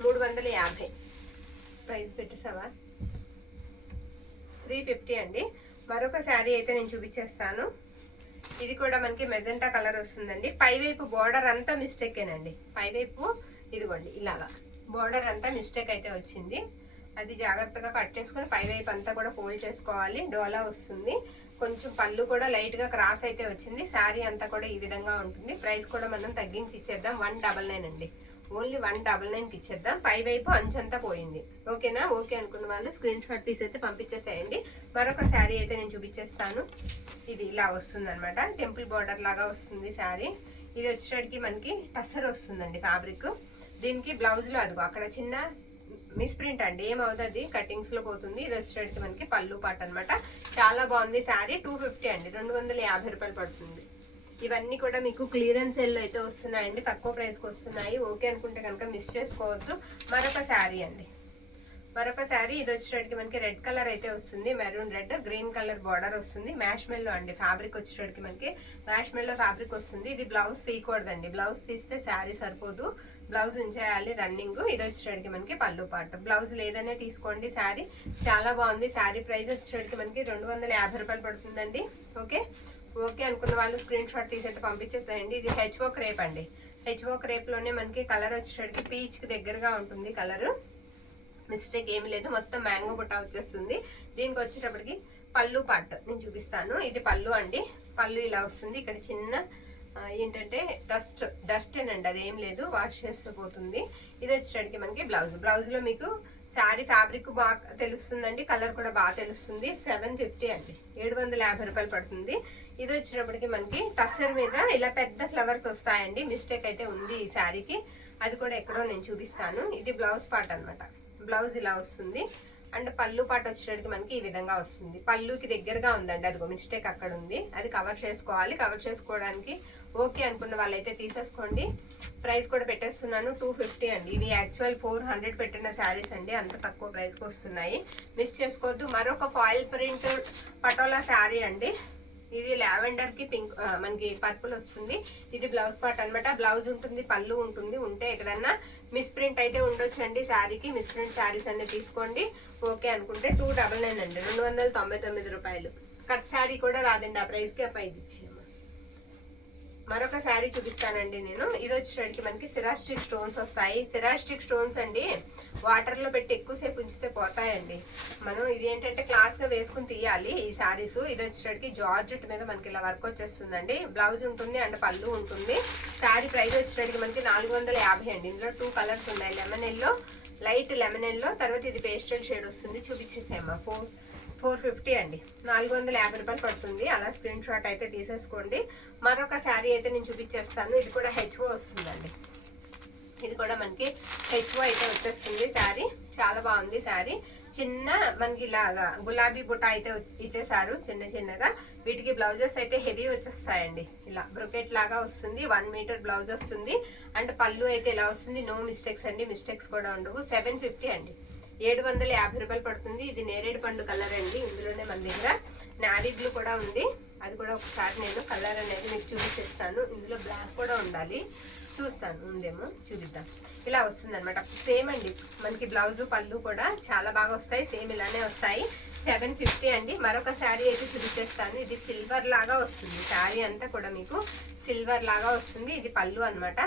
350. ప్రైస్ పెట్టేసావా? 350 అండి. మరొక శారీ అయితే నేను చూపించేస్తాను. ఇది కూడా మనకి మెజెంటా కలర్ వస్తుందండి. పైవైపు బార్డర్ అంతా మిస్టేకేనండి. పైవైపు ఇదిగోండి ఇలాగా బార్డర్ అంతా మిస్టేక్ అయితే వచ్చింది. అది జాగ్రత్తగా కట్ చేసుకుని పైవైపు అంతా కూడా ఫోల్డ్ చేసుకోవాలి. డోలా వస్తుంది. కొంచెం పళ్ళు కూడా లైట్గా క్రాస్ అయితే వచ్చింది. శారీ అంతా కూడా ఈ విధంగా ఉంటుంది. ప్రైస్ కూడా మనం తగ్గించి ఇచ్చేద్దాం, 199 అండి. ఓన్లీ 199కి ఇచ్చేద్దాం. పైవైపు అంచంతా పోయింది. ఓకేనా, ఓకే అనుకున్న వాళ్ళు స్క్రీన్ షాట్ తీసి అయితే పంపించేసేయండి. మరొక శారీ అయితే నేను చూపించేస్తాను. ఇది ఇలా వస్తుంది అనమాట, టెంపుల్ బార్డర్ లాగా వస్తుంది శారీ. ఇది వచ్చేటికి మనకి టసర్ వస్తుందండి ఫ్యాబ్రిక్. దీనికి బ్లౌజ్లో అదిగో అక్కడ చిన్న మిస్ప్రింట్ అండి, ఏమవుతుంది కటింగ్స్ లో పోతుంది. ఇది వచ్చేటికి మనకి పళ్ళు పాట అనమాట. చాలా బాగుంది శారీ. 250 అండి, 250 రూపాయలు పడుతుంది. ఇవన్నీ కూడా మీకు క్లియరెన్స్ సేల్లో అయితే వస్తున్నాయండి, తక్కువ ప్రైస్కి వస్తున్నాయి. ఓకే అనుకుంటే కనుక మిస్ చేసుకోవద్దు. మరొక శారీ అండి, మరొక శారీ. ఇది వచ్చేటికి మనకి రెడ్ కలర్ అయితే వస్తుంది, maroon red, green colour border వస్తుంది. మ్యాష్ మెల్లో అండి ఫ్యాబ్రిక్ వచ్చేటికి మనకి మ్యాష్ మెల్లో ఫ్యాబ్రిక్ వస్తుంది. ఇది బ్లౌజ్ తీయకూడదండి, బ్లౌజ్ తీస్తే శారీ సరిపోదు, బ్లౌజ్ ఉంచేయాలి రన్నింగ్. ఇది వచ్చేటికి మనకి పళ్ళు పాట. బ్లౌజ్ లేదనే తీసుకోండి. శారీ చాలా బాగుంది. శారీ ప్రైస్ వచ్చేటికి మనకి 250 రూపాయలు పడుతుందండి. ఓకే, ఓకే అనుకున్న వాళ్ళు స్క్రీన్ షాట్ తీసి అయితే పంపించేసేయండి. ఇది హెచ్ఓ క్రేప్ అండి. హెచ్ఓ క్రేప్ లోనే మనకి కలర్ వచ్చేటికి పీచ్ కి దగ్గరగా ఉంటుంది కలర్. మిస్టేక్ ఏమి లేదు, మొత్తం మ్యాంగో బుట్ట వచ్చేస్తుంది. దీనికి వచ్చేటప్పటికి పళ్ళు పార్ట్ నేను చూపిస్తాను. ఇది పళ్ళు అండి. పళ్ళు ఇలా వస్తుంది. ఇక్కడ చిన్న ఏంటంటే డస్ట్ ఏనండి, అదేం లేదు, వాష్ చేస్తూ పోతుంది. ఇది వచ్చేటప్పటికి మనకి బ్లౌజ్. బ్లౌజ్ లో మీకు శారీ ఫ్యాబ్రిక్ బాగా తెలుస్తుందండి, కలర్ కూడా బాగా తెలుస్తుంది. 750 అండి, 750 రూపాయలు పడుతుంది. ఇది వచ్చినప్పటికి మనకి టస్సర్ మీద ఇలా పెద్ద ఫ్లవర్స్ వస్తాయండి. మిస్టేక్ అయితే ఉంది ఈ శారీకి, అది కూడా ఎక్కడో నేను చూపిస్తాను. ఇది బ్లౌజ్ పార్ట్ అనమాట. బ్లౌజ్ ఇలా వస్తుంది. అండ్ పళ్ళు పాట వచ్చేటికి మనకి ఈ విధంగా వస్తుంది. పళ్ళుకి దగ్గరగా ఉందండి, అదిగో మిస్టేక్ అక్కడ ఉంది, అది కవర్ చేసుకోవాలి. కవర్ చేసుకోవడానికి ఓకే అనుకున్న వాళ్ళైతే తీసేసుకోండి. ప్రైస్ కూడా పెట్టేస్తున్నాను 250 అండి. ఇవి యాక్చువల్ 400 పెట్టిన శారీస్ అండి, అంత తక్కువ ప్రైస్కి వస్తున్నాయి, మిస్ చేసుకోవద్దు. మరొక ఫాయిల్ ప్రింట్ పటోలా శారీ అండి. ఇది లావెండర్ కి పింక్, మనకి పర్పుల్ వస్తుంది. ఇది బ్లౌజ్ పార్ట్ అనమాట. బ్లౌజ్ ఉంటుంది, పళ్ళు ఉంటుంది. ఉంటే ఎక్కడన్నా మిస్ ప్రింట్ అయితే ఉండొచ్చు అండి శారీకి. మిస్ ప్రింట్ శారీస్ అన్ని తీసుకోండి. ఓకే అనుకుంటే 299 అండి, 299 రూపాయలు. కట్ శారీ కూడా రాదండి ఆ ప్రైస్కి, ఆ పైది ఇచ్చేయమ్మా. మరొక శారీ చూపిస్తానండి నేను. ఇది వచ్చేటికి మనకి సిరాస్టిక్ స్టోన్స్ వస్తాయి. సిరాస్టిక్ స్టోన్స్ అండి వాటర్ లో పెట్టి ఎక్కువసేపు ఉంచితే పోతాయండి. మనం ఇది ఏంటంటే క్లాస్ గా వేసుకుని తీయాలి ఈ శారీస్. ఇది వచ్చేటికి జార్జెట్ మీద మనకి ఇలా వర్క్ వచ్చేస్తుందండి. బ్లౌజ్ ఉంటుంది అండ్ పళ్ళు ఉంటుంది. శారీ ప్రైస్ వచ్చేటికి మనకి 450 అండి. ఇందులో 2 కలర్స్ ఉన్నాయి, lemon yellow, light lemon yellow, తర్వాత ఇది పేస్టల్ షేడ్ వస్తుంది. చూపించేసేమ్మా. 450 అండి, 450 రూపాయలు పడుతుంది. అలా స్క్రీన్ షాట్ అయితే తీసేసుకోండి. మరొక శారీ అయితే నేను చూపించేస్తాను. ఇది కూడా హెచ్ఓ వస్తుందండి. ఇది కూడా మనకి హెచ్ఓ అయితే వచ్చేస్తుంది శారీ. చాలా బాగుంది శారీ. చిన్న మనకి ఇలాగా గులాబీ బుట్ట అయితే ఇచ్చేసారు చిన్న చిన్నగా. వీటికి బ్లౌజెస్ అయితే హెవీ వచ్చేస్తాయండి. ఇలా బ్రొకెట్ లాగా వస్తుంది. 1 మీటర్ బ్లౌజ్ వస్తుంది. అండ్ పళ్ళు అయితే ఇలా వస్తుంది. నో మిస్టేక్స్ అండి, మిస్టేక్స్ కూడా ఉండవు. 750 అండి, 750 రూపాయలు పడుతుంది. ఇది నేరేడు పండు కలర్ అండి. ఇందులోనే మన దగ్గర నావీ బ్లూ కూడా ఉంది, అది కూడా ఒకసారి నేను కలర్ అనేది మీకు చూపించేస్తాను. ఇందులో బ్లాక్ కూడా ఉండాలి, చూస్తాను ఉందేమో, చూపిద్దాం. ఇలా వస్తుంది అనమాట. సేమ్ అండి మనకి బ్లౌజు పళ్ళు కూడా చాలా బాగా వస్తాయి, సేమ్ ఇలానే వస్తాయి. 750 అండి. మరొక శారీ అయితే చూపించేస్తాను. ఇది సిల్వర్ లాగా వస్తుంది. శారీ అంతా కూడా మీకు సిల్వర్ లాగా వస్తుంది. ఇది పళ్ళు అనమాట.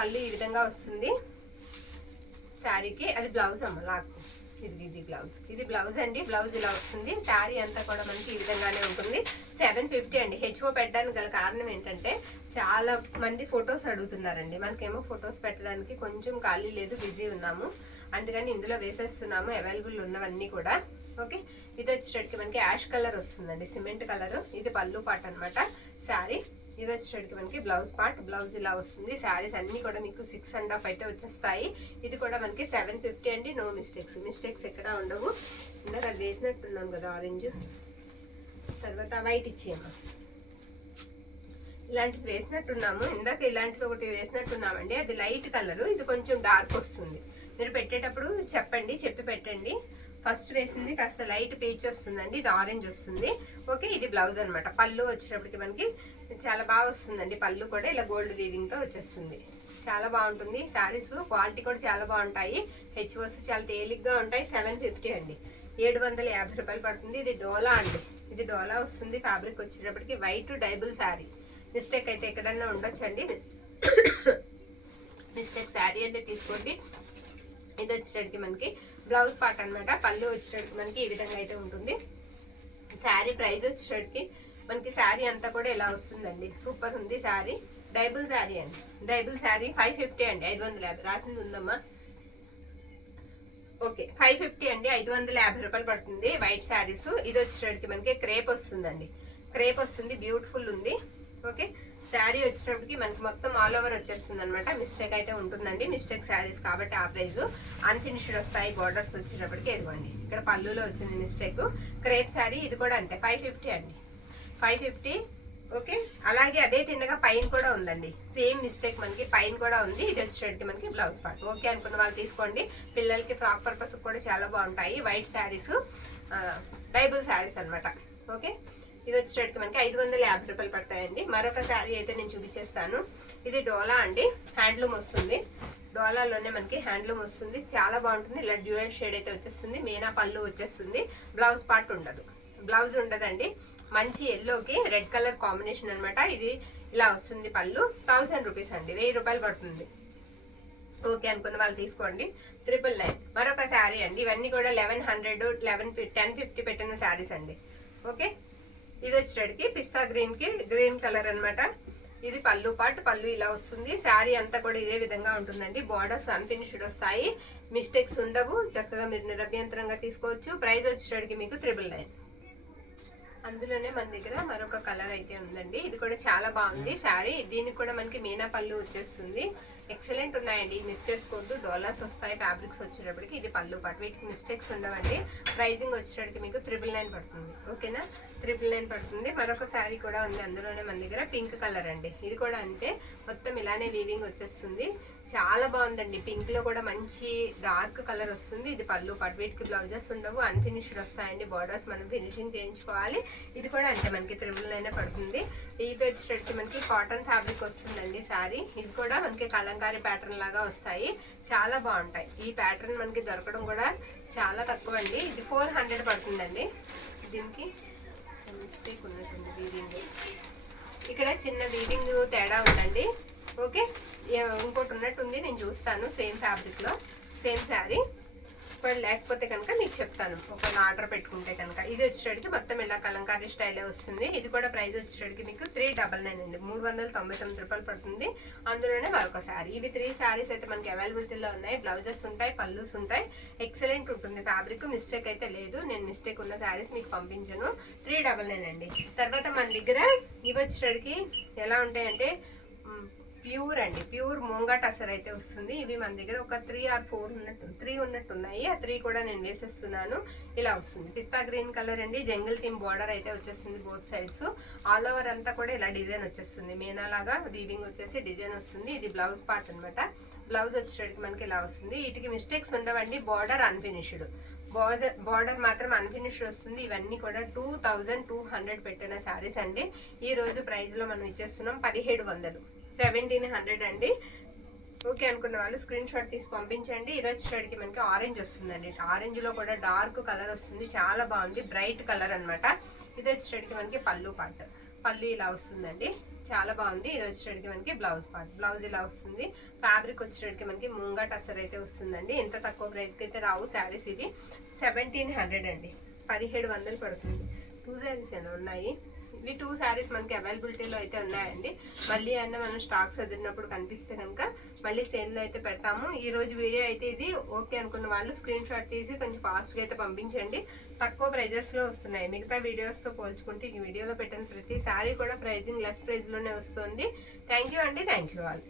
పళ్ళు ఈ విధంగా వస్తుంది శారీకి. అది బ్లౌజ్ అమ్మ లాక్. ఇది బ్లౌజ్. ఇది బ్లౌజ్ అండి. బ్లౌజ్ ఇలా వస్తుంది. శారీ అంతా కూడా మనకి ఈ విధంగానే ఉంటుంది. 750 అండి. హెచ్ఓ పెట్టడానికి గల కారణం ఏంటంటే చాలా మంది ఫొటోస్ అడుగుతున్నారండి. మనకేమో ఫొటోస్ పెట్టడానికి కొంచెం ఖాళీ లేదు, బిజీ ఉన్నాము, అందుకని ఇందులో వేసేస్తున్నాము అవైలబుల్ ఉన్నవన్నీ కూడా. ఓకే, ఇది వచ్చేటికి మనకి యాష్ కలర్ వస్తుందండి, సిమెంట్ కలర్. ఇది పళ్ళు పాట అనమాట శారీ. ఇది వచ్చేటికి మనకి బ్లౌజ్ పార్ట్. బ్లౌజ్ ఇలా వస్తుంది. శారీస్ అన్ని కూడా మీకు 6.5 అయితే వచ్చేస్తాయి. ఇది కూడా మనకి 750 అండి. నో మిస్టేక్స్, మిస్టేక్స్ ఎక్కడ ఉండవు. ఇందాక అది వేసినట్టున్నాం కదా ఆరెంజ్, తర్వాత వైట్ ఇచ్చేయమ్మా. ఇలాంటివి వేసినట్టున్నాము ఇందాక, ఇలాంటిది ఒకటి వేసినట్టున్నామండి. అది లైట్ కలర్, ఇది కొంచెం డార్క్ వస్తుంది. మీరు పెట్టేటప్పుడు చెప్పి పెట్టండి. ఫస్ట్ వేసింది కాస్త లైట్ పీచ్ వస్తుందండి, ఇది ఆరెంజ్ వస్తుంది. ఓకే, ఇది బ్లౌజ్ అనమాట. పళ్ళు వచ్చేటప్పటికి మనకి చాలా బాగా వస్తుందండి. పళ్ళు కూడా ఇలా గోల్డ్ వీవింగ్ తో వచ్చేస్తుంది. చాలా బాగుంటుంది. శారీస్ క్వాలిటీ కూడా చాలా బాగుంటాయి. హెచ్ఓస్ చాలా తేలిగ్గా ఉంటాయి. 750 అండి, 750 రూపాయలు పడుతుంది. ఇది డోలా అండి. ఇది డోలా వస్తుంది. ఫ్యాబ్రిక్ వచ్చేటప్పటికి వైట్ డైబుల్ శారీ. మిస్టేక్ అయితే ఎక్కడన్నా ఉండొచ్చండి, మిస్టేక్ శారీ అయితే తీసుకోండి. ఇది వచ్చేటప్పటికి మనకి బ్లౌజ్ పార్ట్ అనమాట. పళ్ళు వచ్చేటప్పటికి మనకి ఈ విధంగా అయితే ఉంటుంది. శారీ ప్రైస్ వచ్చేటప్పటికి మనకి శారీ అంతా కూడా ఇలా వస్తుందండి. సూపర్ ఉంది శారీ. డైబుల్ శారీ అండి. డైబుల్ శారీ 550 అండి, 550 రాసింది ఉందమ్మా. ఓకే, 550 అండి, 550 రూపాయలు పడుతుంది. వైట్ శారీస్. ఇది వచ్చేటప్పటికి మనకి క్రేప్ వస్తుందండి. క్రేప్ వస్తుంది, బ్యూటిఫుల్ ఉంది. ఓకే, శారీ వచ్చేటప్పటికి మనకి మొత్తం ఆల్ ఓవర్ వచ్చేస్తుంది అనమాట. మిస్టేక్ అయితే ఉంటుందండి, మిస్టేక్ శారీస్ కాబట్టి ఆ ప్రైస్. అన్ఫినిష్డ్ వస్తాయి బార్డర్స్ వచ్చేటప్పటికి. ఇదిగోండి ఇక్కడ పళ్ళులో వచ్చింది మిస్టేక్. క్రేప్ శారీ. ఇది కూడా అంతే 550 అండి, 550. ఓకే, అలాగే అదే తిన్నగా పైన కూడా ఉందండి. సేమ్ మిస్టేక్ మనకి పైన కూడా ఉంది. ఇది వచ్చేటప్పటికి మనకి బ్లౌజ్ పార్ట్. ఓకే అనుకున్న వాళ్ళు తీసుకోండి. పిల్లలకి ఫ్రాక్ పర్పస్ కూడా చాలా బాగుంటాయి. వైట్ శారీస్, డైబుల్ శారీస్ అనమాట. ఓకే, ఇది వచ్చేటప్పటికి మనకి 550 రూపాయలు పడతాయండి. మరొక శారీ అయితే నేను చూపించేస్తాను. ఇది డోలా అండి, హ్యాండ్లూమ్ వస్తుంది. డోలాలోనే మనకి హ్యాండ్లూమ్ వస్తుంది. చాలా బాగుంటుంది. ఇలా డ్యూయల్ షేడ్ అయితే వచ్చేస్తుంది. మీనా పళ్ళు వచ్చేస్తుంది. బ్లౌజ్ పార్ట్ ఉండదు, బ్లౌజ్ ఉండదండి. మంచి ఎల్లోకి రెడ్ కలర్ కాంబినేషన్ అనమాట. ఇది ఇలా వస్తుంది. పళ్ళు 1000 రూపీస్ అండి, 1000 రూపాయలు పడుతుంది. ఓకే అనుకున్న వాళ్ళు తీసుకోండి. 999. మరొక శారీ అండి. ఇవన్నీ కూడా 1100, 1050 పెట్టిన శారీస్ అండి. ఓకే, ఇది వచ్చేటికి పిస్తా గ్రీన్ కి గ్రీన్ కలర్ అనమాట. ఇది పళ్ళు పార్ట్, పళ్ళు ఇలా వస్తుంది. శారీ అంతా కూడా ఇదే విధంగా ఉంటుందండి. బార్డర్స్ అన్ఫినిష్డ్ వస్తాయి, మిస్టేక్స్ ఉండవు. చక్కగా మీరు నిరభ్యంతరంగా తీసుకోవచ్చు. ప్రైస్ వచ్చేసరికి మీకు 999. అందులోనే మన దగ్గర మరొక కలర్ అయితే ఉందండి. ఇది కూడా చాలా బాగుంది శారీ. దీనికి కూడా మనకి మీనా పళ్ళు వచ్చేస్తుంది. ఎక్సలెంట్ ఉన్నాయండి, మిస్ చేసుకోవద్దు. డాలర్స్ వస్తాయి ఫ్యాబ్రిక్స్ వచ్చేటప్పటికి. ఇది పళ్ళు పాటు, వీటికి మిస్టేక్స్ ఉండవండి. ప్రైజింగ్ వచ్చేటప్పటికి మీకు 999 పడుతుంది. ఓకేనా, 999 పడుతుంది. మరొక శారీ కూడా ఉంది అందులోనే మన దగ్గర, పింక్ కలర్ అండి. ఇది కూడా అంతే, మొత్తం ఇలానే వీవింగ్ వచ్చేస్తుంది. చాలా బాగుందండి. పింక్ లో కూడా మంచి డార్క్ కలర్ వస్తుంది. ఇది పళ్ళు పాటు, వీటికి బ్లౌజెస్ ఉండవు, అన్ఫినిష్డ్ వస్తాయండి. బార్డర్స్ మనం ఫినిషింగ్ చేయించుకోవాలి. ఇది కూడా అంతే, మనకి 999 పడుతుంది. ఇది వచ్చేటప్పటికి మనకి కాటన్ ఫ్యాబ్రిక్ వస్తుందండి శారీ. ఇది కూడా మనకి కలంకారీ ప్యాటర్న్ లాగా వస్తాయి, చాలా బాగుంటాయి. ఈ ప్యాటర్న్ మనకి దొరకడం కూడా చాలా తక్కువ అండి. ఇది 400 పడుతుందండి. దీనికి మిస్టేక్ ఉన్నట్టుంది వీవింగ్, ఇక్కడ చిన్న వీవింగ్ తేడా ఉందండి. ఓకే, ఇంకోటి ఉన్నట్టుంది, నేను చూస్తాను. సేమ్ ఫ్యాబ్రిక్ లో సేమ్ శారీ, లేకపోతే కనుక మీకు చెప్తాను ఒక ఆర్డర్ పెట్టుకుంటే కనుక. ఇది వచ్చేటికి మొత్తం ఇలా కలంకారీ స్టైలే వస్తుంది. ఇది కూడా ప్రైస్ వచ్చేటికి మీకు 399 అండి, 399 రూపాయలు పడుతుంది. అందులోనే మరొక శారీ. ఇవి 3 శారీస్ అయితే మనకి అవైలబిలిటీలో ఉన్నాయి. బ్లౌజెస్ ఉంటాయి, పళ్ళుస్ ఉంటాయి. ఎక్సలెంట్ ఉంటుంది ఫ్యాబ్రిక్, మిస్టేక్ అయితే లేదు. నేను మిస్టేక్ ఉన్న శారీస్ మీకు పంపించను. 399 అండి. తర్వాత మన దగ్గర ఇవి వచ్చేటికి ఎలా ఉంటాయంటే ప్యూర్ అండి, ప్యూర్ మూంగా టసర్ అయితే వస్తుంది. ఇవి మన దగ్గర ఒక 3 or 4 3 ఉన్నట్టు ఉన్నాయి. ఆ 3 కూడా నేను వేసేస్తున్నాను. ఇలా వస్తుంది, పిస్తా గ్రీన్ కలర్ అండి. జంగిల్ థీమ్ బార్డర్ అయితే వచ్చేస్తుంది బోత్ సైడ్స్. ఆల్ ఓవర్ అంతా కూడా ఇలా డిజైన్ వచ్చేస్తుంది, మీనా లాగా వీవింగ్ వచ్చేసి డిజైన్ వస్తుంది. ఇది బ్లౌజ్ పార్ట్ అనమాట. బ్లౌజ్ వచ్చేటికి మనకి ఇలా వస్తుంది. వీటికి మిస్టేక్స్ ఉండవండి. బార్డర్ అన్ఫినిష్డ్, బార్డర్ మాత్రం అన్ఫినిష్డ్ వస్తుంది. ఇవన్నీ కూడా 2200 పెట్టిన శారీస్ అండి. ఈ రోజు ప్రైస్ లో మనం ఇచ్చేస్తున్నాం 1700, 1700 అండి. ఓకే అనుకున్న వాళ్ళు స్క్రీన్ షాట్ తీసి పంపించండి. ఇది వచ్చేటికి మనకి ఆరెంజ్ వస్తుందండి. ఆరెంజ్ లో కూడా డార్క్ కలర్ వస్తుంది, చాలా బాగుంది, బ్రైట్ కలర్ అనమాట. ఇది వచ్చేటికి మనకి పళ్ళు పార్ట్, పళ్ళు ఇలా వస్తుందండి, చాలా బాగుంది. ఇది వచ్చేటికి మనకి బ్లౌజ్ పార్ట్, బ్లౌజ్ ఇలా వస్తుంది. ఫ్యాబ్రిక్ వచ్చేటికి మనకి మూంగా టసర్ అయితే వస్తుందండి. ఇంత తక్కువ ప్రైస్ కి అయితే రావు శారీస్. ఇవి 1700 అండి, 1700 పడుతుంది. 2 శారీస్ ఏమైనా ఉన్నాయి. ఇవి 2 శారీస్ మనకి అవైలబిలిటీలో అయితే ఉన్నాయండి. మళ్ళీ అన్న మనం స్టాక్స్ వదిలినప్పుడు కనిపిస్తే కనుక మళ్ళీ సేల్లో అయితే పెడతాము. ఈ రోజు వీడియో అయితే ఇది. ఓకే అనుకున్న వాళ్ళు స్క్రీన్ షాట్ తీసి కొంచెం ఫాస్ట్గా అయితే పంపించండి. తక్కువ ప్రైజెస్లో వస్తున్నాయి. మిగతా వీడియోస్తో పోల్చుకుంటే ఈ వీడియోలో పెట్టిన ప్రతి శారీ కూడా ప్రైజింగ్ లెస్ ప్రైజ్లోనే వస్తుంది. థ్యాంక్ యూ అండి, థ్యాంక్ యూ ఆల్.